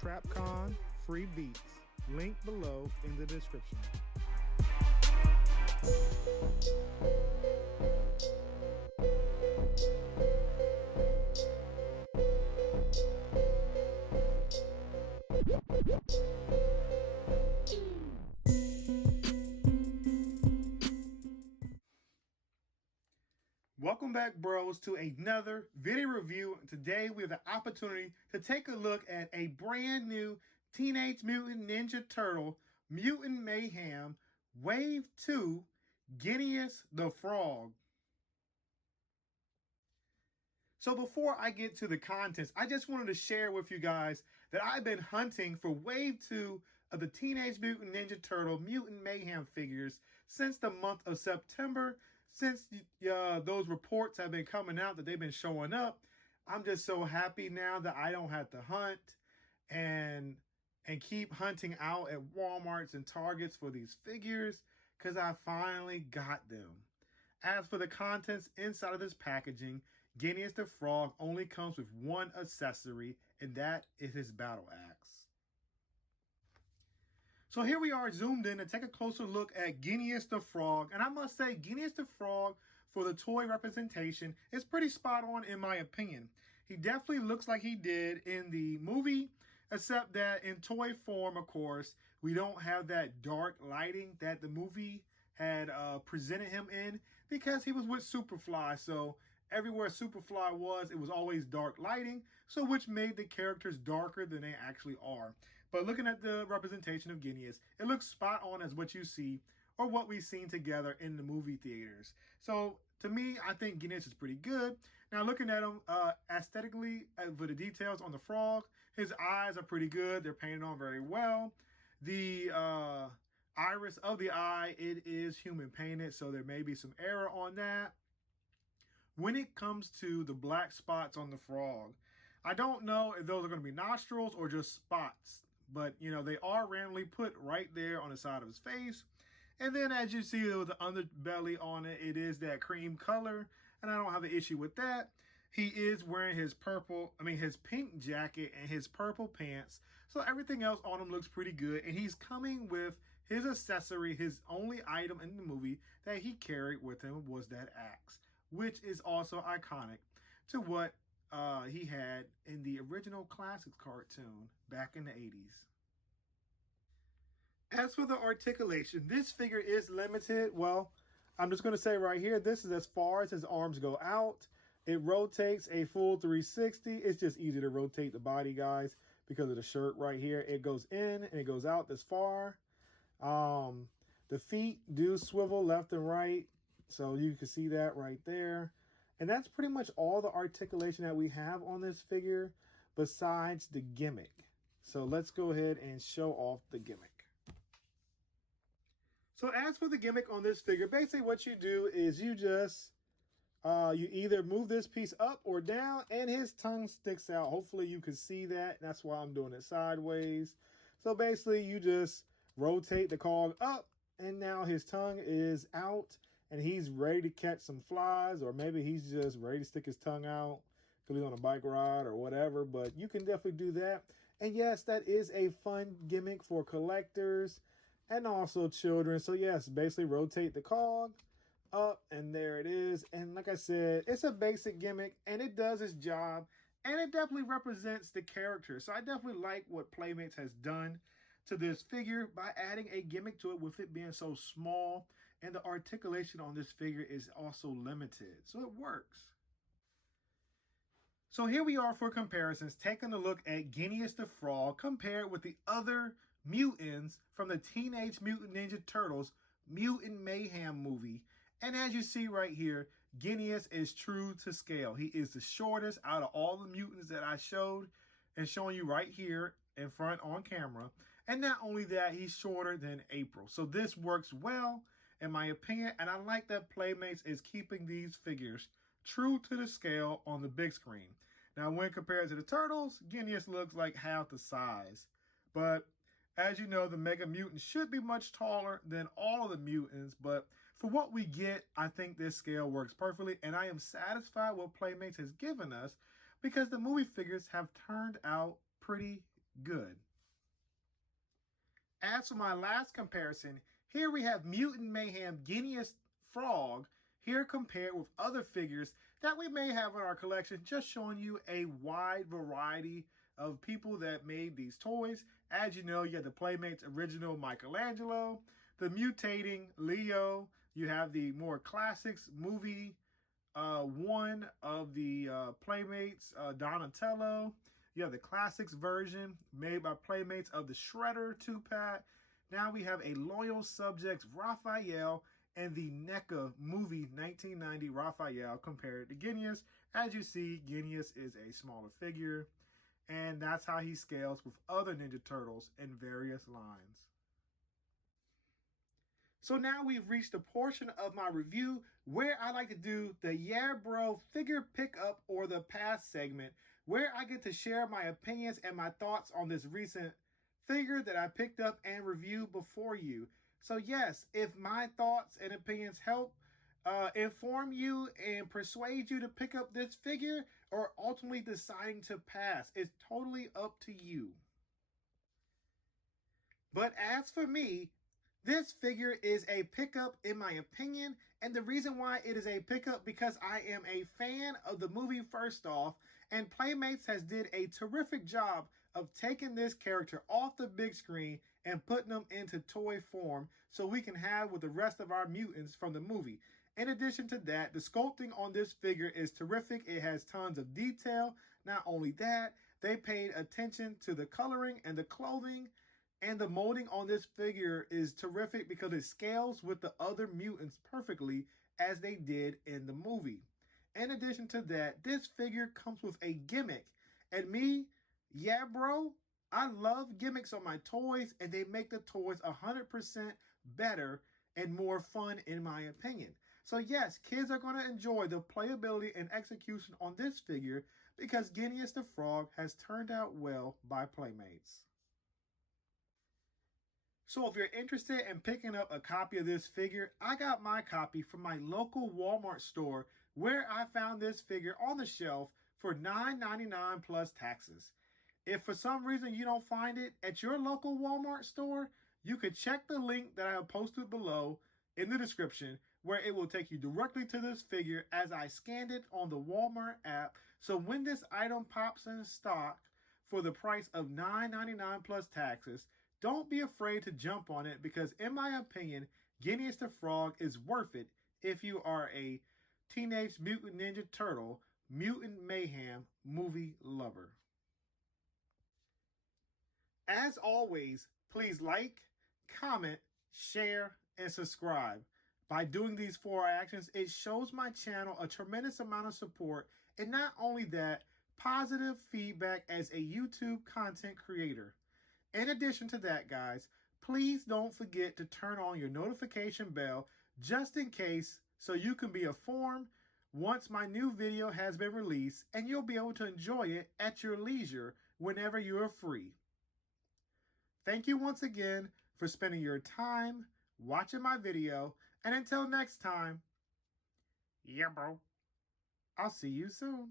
TrapCon free beats. Link below in the description. Welcome back, bros, to another video review. Today we have the opportunity to take a look at a brand new Teenage Mutant Ninja Turtle Mutant Mayhem Wave 2 Genghis the Frog. So before I get to the contents, I just wanted to share with you guys that I've been hunting for Wave 2 of the Teenage Mutant Ninja Turtle Mutant Mayhem figures since the month of September. Since those reports have been coming out that they've been showing up, I'm just so happy now that I don't have to hunt and keep hunting out at Walmarts and Targets for these figures, because I finally got them. As for the contents inside of this packaging, Genghis the Frog only comes with one accessory, and that is his battle axe. So here we are zoomed in to take a closer look at Genghis the Frog. And I must say, Genghis the Frog, for the toy representation, is pretty spot on in my opinion. He definitely looks like he did in the movie, except that in toy form, of course, we don't have that dark lighting that the movie had presented him in, because he was with Superfly. So everywhere Superfly was, it was always dark lighting, so which made the characters darker than they actually are. But looking at the representation of Genghis, it looks spot on as what you see or what we've seen together in the movie theaters. So to me, I think Genghis is pretty good. Now looking at him aesthetically, for the details on the frog, his eyes are pretty good. They're painted on very well. The iris of the eye, it is human painted, so there may be some error on that. When it comes to the black spots on the frog, I don't know if those are going to be nostrils or just spots, but you know, they are randomly put right there on the side of his face. And then as you see with the underbelly on it, it is that cream color, and I don't have an issue with that. He is wearing his his pink jacket and his purple pants. So everything else on him looks pretty good. And he's coming with his accessory. His only item in the movie that he carried with him was that axe, which is also iconic to what he had in the original Classics cartoon back in the 80s. As for the articulation, this figure is limited. Well, I'm just going to say right here, this is as far as his arms go out. It rotates a full 360. It's just easy to rotate the body, guys, because of the shirt right here. It goes in and it goes out this far. The feet do swivel left and right, so you can see that right there. And that's pretty much all the articulation that we have on this figure besides the gimmick. So let's go ahead and show off the gimmick. So as for the gimmick on this figure, basically what you do is you just, you either move this piece up or down and his tongue sticks out. Hopefully you can see that. That's why I'm doing it sideways. So basically you just rotate the cog up and now his tongue is out. And he's ready to catch some flies, or maybe he's just ready to stick his tongue out because he's on a bike ride or whatever. But you can definitely do that. And yes, that is a fun gimmick for collectors and also children. So yes, basically rotate the cog up and there it is. And like I said, it's a basic gimmick and it does its job. And it definitely represents the character. So I definitely like what Playmates has done to this figure by adding a gimmick to it, with it being so small, and the articulation on this figure is also limited, so it works. So here we are for comparisons, taking a look at Genghis the Frog compared with the other mutants from the Teenage Mutant Ninja Turtles Mutant Mayhem movie. And as you see right here, Genghis is true to scale. He is the shortest out of all the mutants that I showed and showing you right here in front on camera. And not only that, he's shorter than April. So this works well, in my opinion. And I like that Playmates is keeping these figures true to the scale on the big screen. Now, when compared to the Turtles, Genghis looks like half the size. But as you know, the Mega Mutant should be much taller than all of the mutants. But For what we get, I think this scale works perfectly, and I am satisfied what Playmates has given us because the movie figures have turned out pretty good. As for my last comparison, here we have Mutant Mayhem Genghis Frog here compared with other figures that we may have in our collection, just showing you a wide variety of people that made these toys. As you know, you have the Playmates original Michelangelo, the mutating Leo, you have the more classics movie one of the Playmates Donatello, you have the classics version made by Playmates of the Shredder 2-pack. Now we have a Loyal Subjects Raphael and the NECA movie 1990 Raphael compared to Genghis. As you see, Genghis is a smaller figure, and that's how he scales with other Ninja Turtles in various lines. So now we've reached a portion of my review where I like to do the Yeah Bro figure pickup or the pass segment, where I get to share my opinions and my thoughts on this recent figure that I picked up and reviewed before you. So yes, if my thoughts and opinions help inform you and persuade you to pick up this figure or ultimately deciding to pass, it's totally up to you. But as for me, this figure is a pickup in my opinion, and the reason why it is a pickup because I am a fan of the movie first off, and Playmates has did a terrific job of taking this character off the big screen and putting them into toy form so we can have with the rest of our mutants from the movie. In addition to that, the sculpting on this figure is terrific. It has tons of detail. Not only that, they paid attention to the coloring and the clothing, and the molding on this figure is terrific because it scales with the other mutants perfectly as they did in the movie. In addition to that, this figure comes with a gimmick. And me, yeah bro, I love gimmicks on my toys, and they make the toys 100% better and more fun in my opinion. So yes, kids are going to enjoy the playability and execution on this figure because Genghis the Frog has turned out well by Playmates. So if you're interested in picking up a copy of this figure, I got my copy from my local Walmart store where I found this figure on the shelf for $9.99 plus taxes. If for some reason you don't find it at your local Walmart store, you could check the link that I have posted below in the description where it will take you directly to this figure as I scanned it on the Walmart app. So when this item pops in stock for the price of $9.99 plus taxes, don't be afraid to jump on it because in my opinion, Genghis the Frog is worth it if you are a Teenage Mutant Ninja Turtle Mutant Mayhem movie lover. As always, please like, comment, share, and subscribe. By doing these 4 actions, it shows my channel a tremendous amount of support, and not only that, positive feedback as a YouTube content creator. In addition to that, guys, please don't forget to turn on your notification bell just in case so you can be informed once my new video has been released, and you'll be able to enjoy it at your leisure whenever you are free. Thank you once again for spending your time watching my video, and until next time, yeah bro, I'll see you soon.